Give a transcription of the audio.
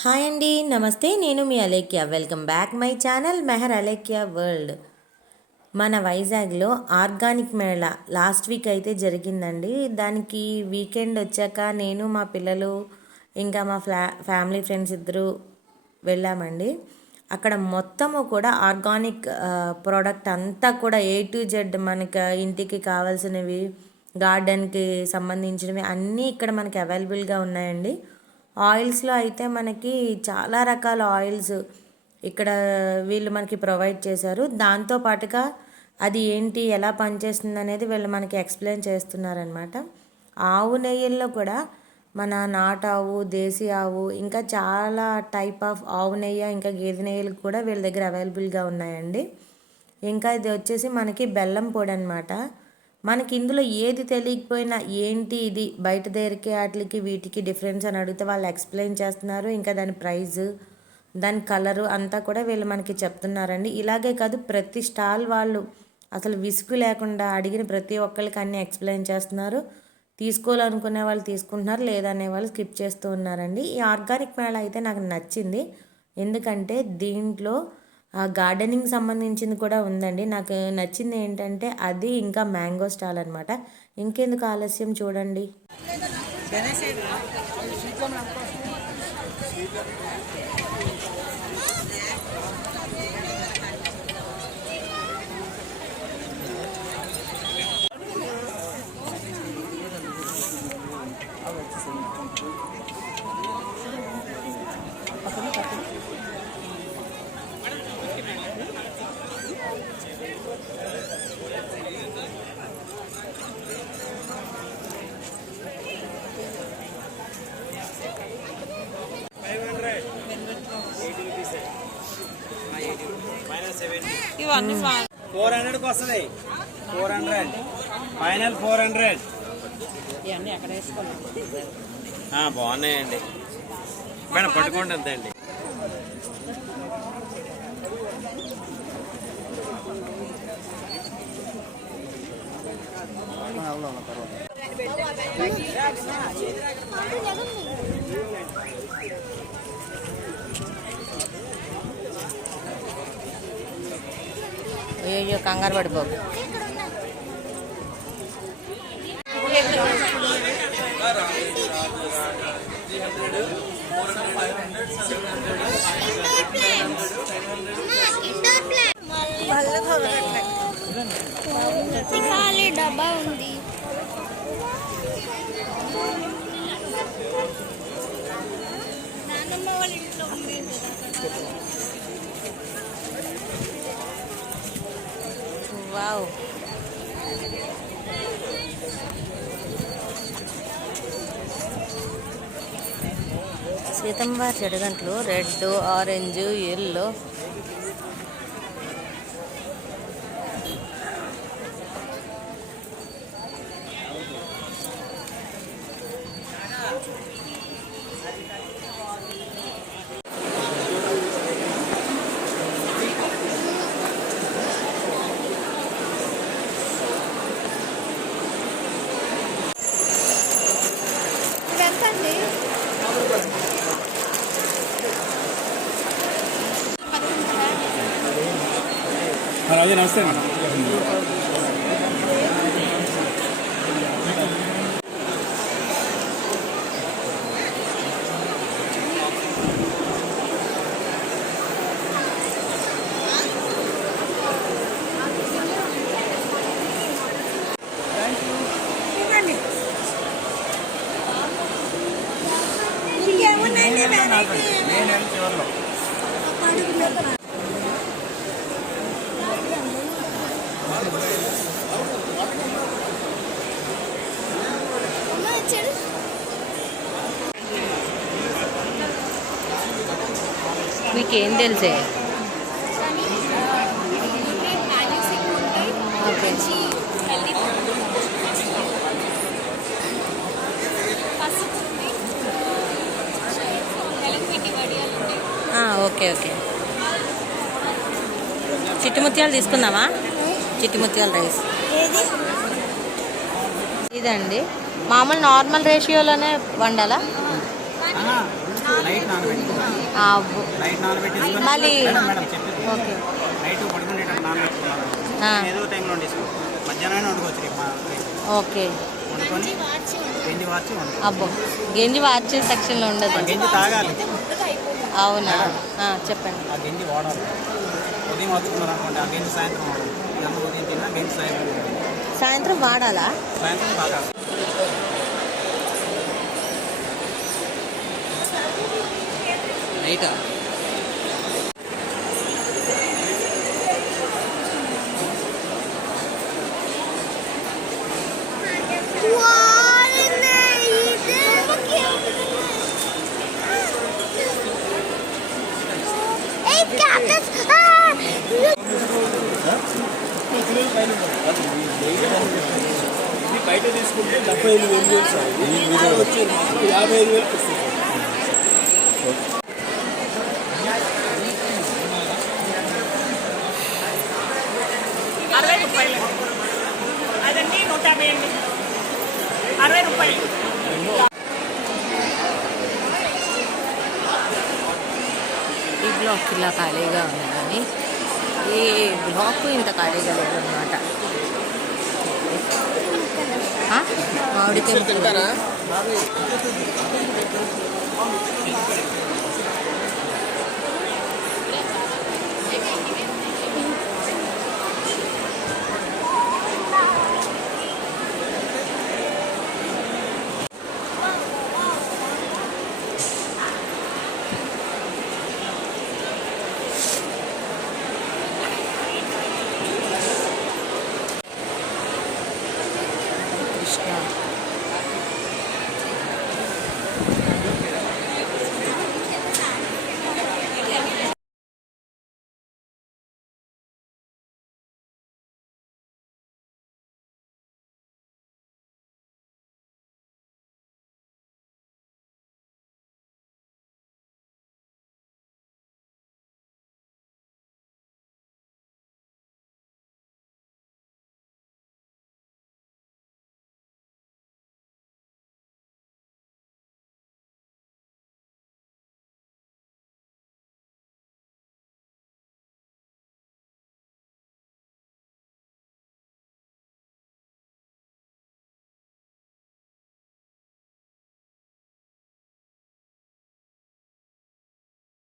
Hi అండి నమస్తే నేను మీ Alekhya. Welcome back my channel Mehar Alekhya world. మన వైజాగ్లో ఆర్గానిక్ మేళా లాస్ట్ వీక్ అయితే జరిగిందండి. దానికి వీకెండ్ వచ్చాక నేను మా పిల్లలు ఇంకా మా ఫ్లా ఫ్యామిలీ ఫ్రెండ్స్ ఇద్దరు వెళ్ళామండి. అక్కడ మొత్తము కూడా ఆర్గానిక్ ప్రోడక్ట్ అంతా కూడా ఏ టు జెడ్ మనకి ఇంటికి కావాల్సినవి గార్డెన్కి సంబంధించినవి అన్నీ ఇక్కడ మనకి అవైలబుల్గా ఉన్నాయండి. ఆయిల్స్లో అయితే మనకి చాలా రకాల ఆయిల్స్ ఇక్కడ వీళ్ళు మనకి ప్రొవైడ్ చేశారు. దాంతో పాటుగా అది ఏంటి ఎలా పనిచేస్తుంది అనేది వీళ్ళు మనకి ఎక్స్ప్లెయిన్ చేస్తున్నారనమాట ఆవు నెయ్యిల్లో కూడా మన నాటావు దేశీ ఆవు ఇంకా చాలా టైప్ ఆఫ్ ఆవు నెయ్యి ఇంకా గేదె నెయ్యిలు కూడా వీళ్ళ దగ్గర అవైలబుల్గా ఉన్నాయండి. ఇంకా ఇది వచ్చేసి మనకి బెల్లం పొడి అనమాట మనకి ఇందులో ఏది తెలియకపోయినా ఏంటి ఇది? బయట దగ్గరికి వాటికి వీటికి డిఫరెన్స్ అని అడిగితే వాళ్ళు ఎక్స్ప్లెయిన్ చేస్తున్నారు. ఇంకా దాని ప్రైజ్ దాని కలరు అంతా కూడా వీళ్ళు మనకి చెప్తున్నారండి. ఇలాగే కాదు ప్రతి స్టాల్ వాళ్ళు అసలు విసుగు లేకుండా అడిగిన ప్రతి ఒక్కరికి అన్నీ ఎక్స్ప్లెయిన్ చేస్తున్నారు. తీసుకోవాలనుకునే వాళ్ళు తీసుకుంటున్నారు లేదనే వాళ్ళు స్కిప్ చేస్తూ ఉన్నారండి. ఈ ఆర్గానిక్ మేళ అయితే నాకు నచ్చింది. ఎందుకంటే దీంట్లో గార్డెనింగ్ సంబంధించింది కూడా ఉందండి. నాకు నచ్చింది ఏంటంటే అది ఇంకా మ్యాంగో స్టాల్ అనమాట ఇంకెందుకు ఆలస్యం చూడండి. ఇవన్నీ ఫోర్ హండ్రెడ్కి వస్తుంది. Four hundred final four hundred ఇవన్నీ ఎక్కడ వేసుకోవాలి? బాగున్నాయండి. మేడం పట్టుకోండి అంతే అండి. అయ్యో కంగారు పడిపోకు. డబ్బా ఉంది నాన్నమ్మ వాళ్ళ ఇంట్లో ఉంది వావ్ సీతమ్మ చెడుగంట్లు రెడ్ ఆరెంజ్ ఎల్లో. ఇది ఎంత అండి అదే నమస్తే ఇంకేమున్నాయండి వెరైటీ చివరిలో తెలిసే వాల్యూస్ ఎక్కువ ఉంటాయి ఓకే ఓకే. ఓకే చిట్టుముత్యాలు తీసుకుందామా చిట్టుముత్యాల రైస్. ఏది? ఇదండి. మామూలు నార్మల్ రేషియోలోనే వండాలా? మళ్ళీ ఓకే. ఓకే. అబ్బో గెంజి సెక్షన్లో ఉండదు. అవునా? చెప్పండి. సాయంత్రం వాడాలి. సాయంత్రం తాగాలి నైటా బయట తీసుకుంటే డెబ్బై ఐదు వేలు వేలు సార్ ఇది వచ్చే యాభై ఐదు వేలకు అరవై రూపాయలు ఈ బ్లాక్ ఇలా ఖాళీగా ఉంది కానీ ఈ బ్లాక్ ఇంత ఖాళీగా లేదన్నమాట ఆ? మామిడికాయ.